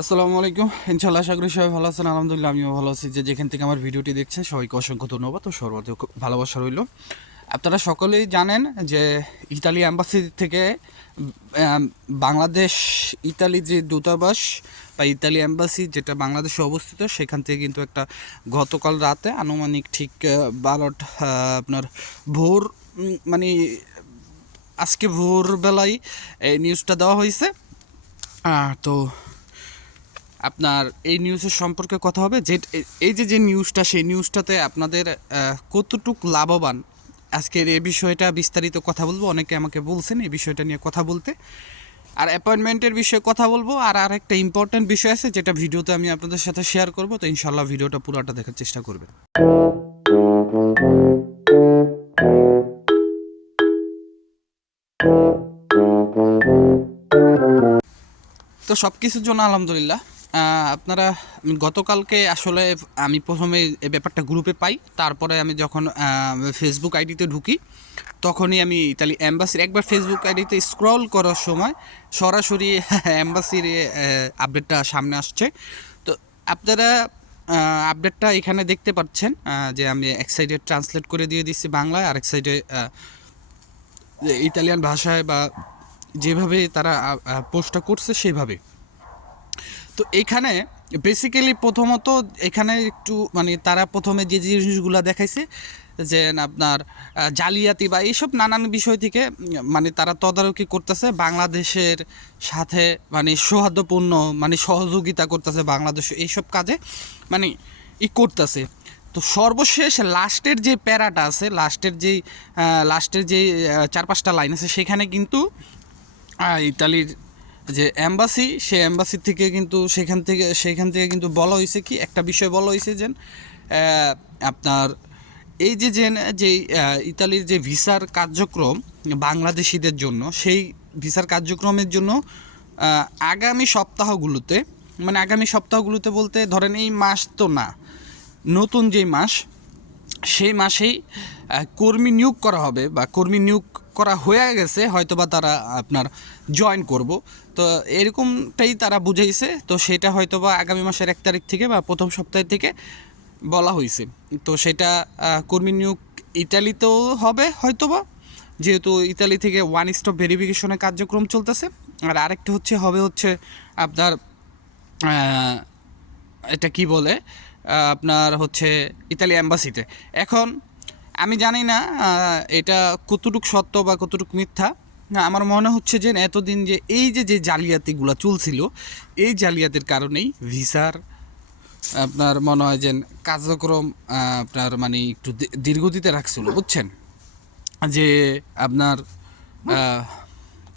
আসসালামু আলাইকুম। ইনশাআল্লাহ আশা করি সবাই ভালো আছেন। আলহামদুলিল্লাহ আমিও ভালো আছি। যে যেখান থেকে আমার ভিডিওটি দেখছেন সবাইকে অসংখ্য ধন্যবাদ ও সর্বদা ভালোবাসা রইল। আপনারা সকলেই জানেন যে ইতালি অ্যাম্বাসি থেকে বাংলাদেশ ইতালি যে দূতাবাস বা ইতালি অ্যাম্বাসি যেটা বাংলাদেশে অবস্থিত সেখান থেকে কিন্তু একটা গতকাল রাতে আনুমানিক ঠিক 12টা আপনার ভোর মানে আজকে ভোরবেলায় এই নিউজটা দেওয়া হয়েছে। তো আপনার এই নিউজের সম্পর্কে কথা হবে যে এই যে নিউজটা সেই নিউজটাতে আপনাদের কতটুকু লাভবান আজকের এই বিষয়টা বিস্তারিত কথা বলবো। অনেকে আমাকে বলছেন এই বিষয়টা নিয়ে কথা বলতে, আর অ্যাপয়েন্টমেন্টের বিষয়ে কথা বলবো। আর একটা ইম্পর্ট্যান্ট বিষয় আছে যেটা ভিডিওতে আমি আপনাদের সাথে শেয়ার করবো। তো ইনশাল্লাহ ভিডিওটা পুরোটা দেখার চেষ্টা করবেন। তো সব কিছুর জন্য আলহামদুলিল্লাহ। আপনারা গতকালকে আসলে আমি প্রথমে এই ব্যাপারটা গ্রুপে পাই, তারপরে আমি যখন ফেসবুক আইডিতে ঢুকি তখনই আমি ইতালি অ্যাম্বাসির একবার ফেসবুক আইডিতে স্ক্রল করার সময় সরাসরি অ্যাম্বাসির আপডেটটা সামনে আসছে। তো আপনারা আপডেটটা এখানে দেখতে পাচ্ছেন যে আমি এক সাইডে ট্রান্সলেট করে দিয়ে দিচ্ছি বাংলায়, আরেক সাইডে ইতালিয়ান ভাষায় বা যেভাবে তারা পোস্টটা করছে সেইভাবে। তো এখানে বেসিক্যালি প্রথমত এখানে একটু মানে তারা প্রথমে যে জিনিসগুলো দেখাইছে যে আপনার জালিয়াতি বা এইসব নানান বিষয় থেকে মানে তারা তদারকি করতেছে বাংলাদেশের সাথে, মানে সৌহার্দ্যপূর্ণ মানে সহযোগিতা করতেছে বাংলাদেশ এইসব কাজে মানে করতেছে। তো সর্বশেষ লাস্টের যে প্যারাটা আছে, লাস্টের যেই 4-5টা লাইন আছে সেখানে কিন্তু ইতালির যে অ্যাম্বাসি সেই অ্যাম্বাসি থেকে কিন্তু সেখান থেকে কিন্তু বলা হয়েছে কি একটা বিষয় বলা হয়েছে যে আপনার এই যে ইতালির যে ভিসার কার্যক্রম বাংলাদেশিদের জন্য, সেই ভিসার কার্যক্রমের জন্য আগামী সপ্তাহগুলোতে বলতে ধরেন এই মাস তো না, নতুন যে মাস সেই মাসেই কর্মী নিয়োগ করা হবে বা কর্মী নিয়োগ করা হয়ে গেছে, হয়তো বা তারা আপনার জয়েন করব। তো এরকমটাই তারা বুঝাইছে। তো সেটা হয়তো বা আগামী মাসের 1 তারিখ থেকে বা প্রথম সপ্তাহ থেকে বলা হয়েছে। তো সেটা কর্মী নিয়োগ ইতালিতেও হবে হয়তোবা, যেহেতু ইতালি থেকে ওয়ান স্টপ ভেরিফিকেশনের কার্যক্রম চলতেছে। আর আরেকটা হচ্ছে আপনার এটা কি বলে আপনার হচ্ছে ইতালি অ্যাম্বাসিতে। এখন আমি জানি না এটা কতটুকু সত্য বা কতটুকু মিথ্যা। না, আমার মনে হচ্ছে যে এতদিন যে যে জালিয়াতিগুলো চলছিল এই জালিয়াতির কারণেই ভিসার আপনার মনে হয় যে কার্যক্রম আপনার মানে একটু দীর্ঘদিতে রাখছিল, বুঝছেন যে আপনার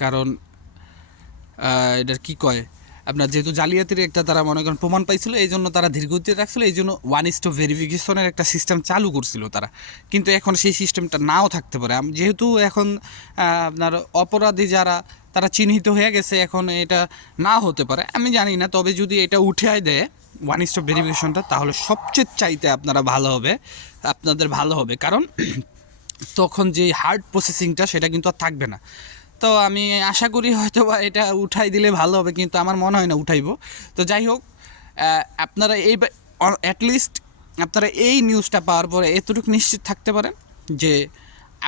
কারণ এটার কি কয় আপনার যেহেতু জালিয়াতির একটা তারা মনে করেন প্রমাণ পাইছিল, এই জন্য তারা দীর্ঘদিতে রাখছিল, এই জন্য ওয়ান স্টপ ভেরিফিকেশনের একটা সিস্টেম চালু করছিল তারা। কিন্তু এখন সেই সিস্টেমটা নাও থাকতে পারে, যেহেতু এখন আপনার অপরাধী যারা তারা চিহ্নিত হয়ে গেছে, এখন এটা না হতে পারে আমি জানি না। তবে যদি এটা উঠে দেয় ওয়ান স্টপ ভেরিফিকেশনটা, তাহলে সবচেয়ে চাইতে আপনাদের ভালো হবে, কারণ তখন যে হার্ড প্রসেসিংটা সেটা কিন্তু আর থাকবে না। তো আমি আশা করি হয়তো বা এটা উঠাই দিলে ভালো হবে, কিন্তু আমার মনে হয় না উঠাইব। তো যাই হোক, আপনারা অ্যাটলিস্ট আপনারা এই নিউজটা পাওয়ার পরে এতটুকু নিশ্চিত থাকতে পারেন যে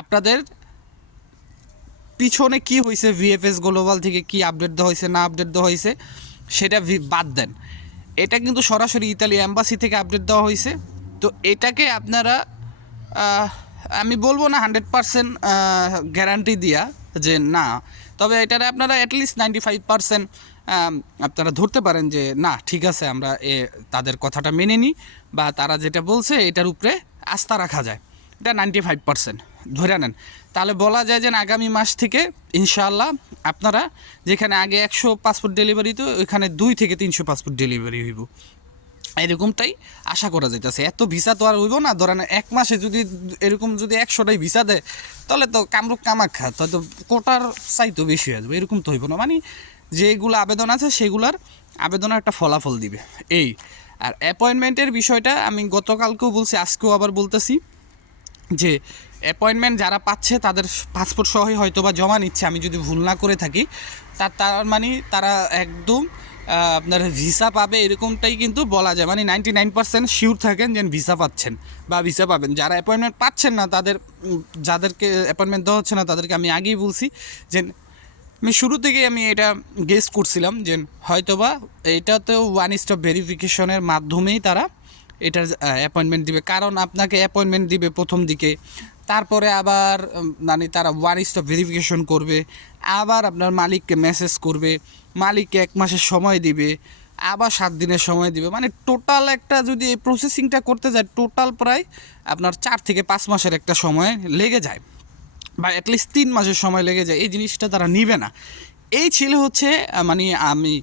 আপনাদের পিছনে কি হয়েছে, ভিএফএস গ্লোবাল থেকে কি আপডেট দেওয়া হয়েছে না আপডেট দেওয়া হয়েছে সেটা বাদ দেন। এটা কিন্তু সরাসরি ইতালি অ্যাম্বাসি থেকে আপডেট দেওয়া হয়েছে। তো এটাকে আপনারা আমি বলবো না 100% গ্যারান্টি দিয়া যে না, তবে এটারে আপনারা অ্যাটলিস্ট 95% আপনারা ধরতে পারেন যে না ঠিক আছে, আমরা তাদের কথাটা মেনে নিই বা তারা যেটা বলছে এটার উপরে আস্থা রাখা যায়। এটা 95% ধরে নেন। তাহলে বলা যায় যে আগামী মাস থেকে ইনশাআল্লাহ আপনারা যেখানে আগে 100 পাসপোর্ট ডেলিভারি, তো এখানে 2 থেকে 300 পাসপোর্ট ডেলিভারি হইব, এরকমটাই আশা করা যাইতেছে। এত ভিসা তো আর হইব না, ধরেন 1 মাসে যদি এরকম যদি 100টাই ভিসা দেয় তাহলে তো কামরূপ কামাখ্যা তো কোটার চাইতো বেশি হয়ে যাবে, এরকম তো হইব না। মানে যেগুলো আবেদন আছে সেগুলার আবেদনের একটা ফলাফল দিবে এই। আর অ্যাপয়েন্টমেন্টের বিষয়টা আমি গতকালকেও বলছি, আজকেও আবার বলতেছি যে অ্যাপয়েন্টমেন্ট যারা পাচ্ছে তাদের পাসপোর্ট সহই হয়তো বা জমা নিচ্ছে, আমি যদি ভুল না করে থাকি। তার মানে তারা একদম আপনার ভিসা পাবে এরকমটাই কিন্তু বলা যায়, মানে 99% শিওর থাকেন যে ভিসা পাচ্ছেন বা ভিসা পাবেন। যারা অ্যাপয়েন্টমেন্ট পাচ্ছেন না তাদের, যাদেরকে অ্যাপয়েন্টমেন্ট দেওয়া হচ্ছে না তাদেরকে আমি আগেই বলছি যে আমি শুরু থেকেই আমি এটা গেস করছিলাম যে হয়তোবা এইটাতেও ওয়ান স্টপ ভেরিফিকেশনের মাধ্যমেই তারা এটার অ্যাপয়েন্টমেন্ট দিবে। কারণ আপনাকে অ্যাপয়েন্টমেন্ট দিবে প্রথম দিকে, তারপরে আবার মানে তারা ওয়ান স্টপ ভেরিফিকেশন করবে, আবার আপনার মালিককে মেসেজ করবে, মালিককে 1 মাসের সময় দিবে, আবার 7 দিনের সময় দিবে। মানে টোটাল একটা যদি এই প্রসেসিংটা করতে যায় টোটাল প্রায় আপনার 4 থেকে 5 মাসের একটা সময় লেগে যায়, বা অ্যাটলিস্ট 3 মাসের সময় লেগে যায়। এই জিনিসটা তারা নিবে না। এই ছিল হচ্ছে মানে আমি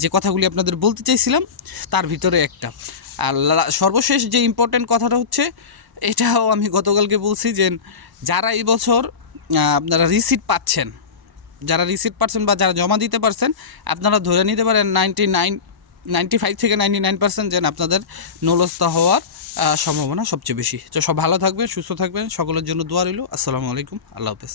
যে কথাগুলি আপনাদের বলতে চাইছিলাম তার ভিতরে একটা। আর সর্বশেষ যে ইম্পর্টেন্ট কথাটা হচ্ছে, এটাও আমি গতকালকে বলছি যে যারা এই বছর আপনারা রিসিট পাচ্ছেন, যারা রিসিট পাচ্ছেন বা যারা জমা দিতে পারছেন, আপনারা ধরে নিতে পারেন 95 থেকে 99% যেন আপনাদের নুলস্থা হওয়ার সম্ভাবনা সবচেয়ে বেশি। তো সব ভালো থাকবেন, সুস্থ থাকবেন, সকলের জন্য দোয়া রইল। আসসালামু আলাইকুম, আল্লাহ হাফেজ।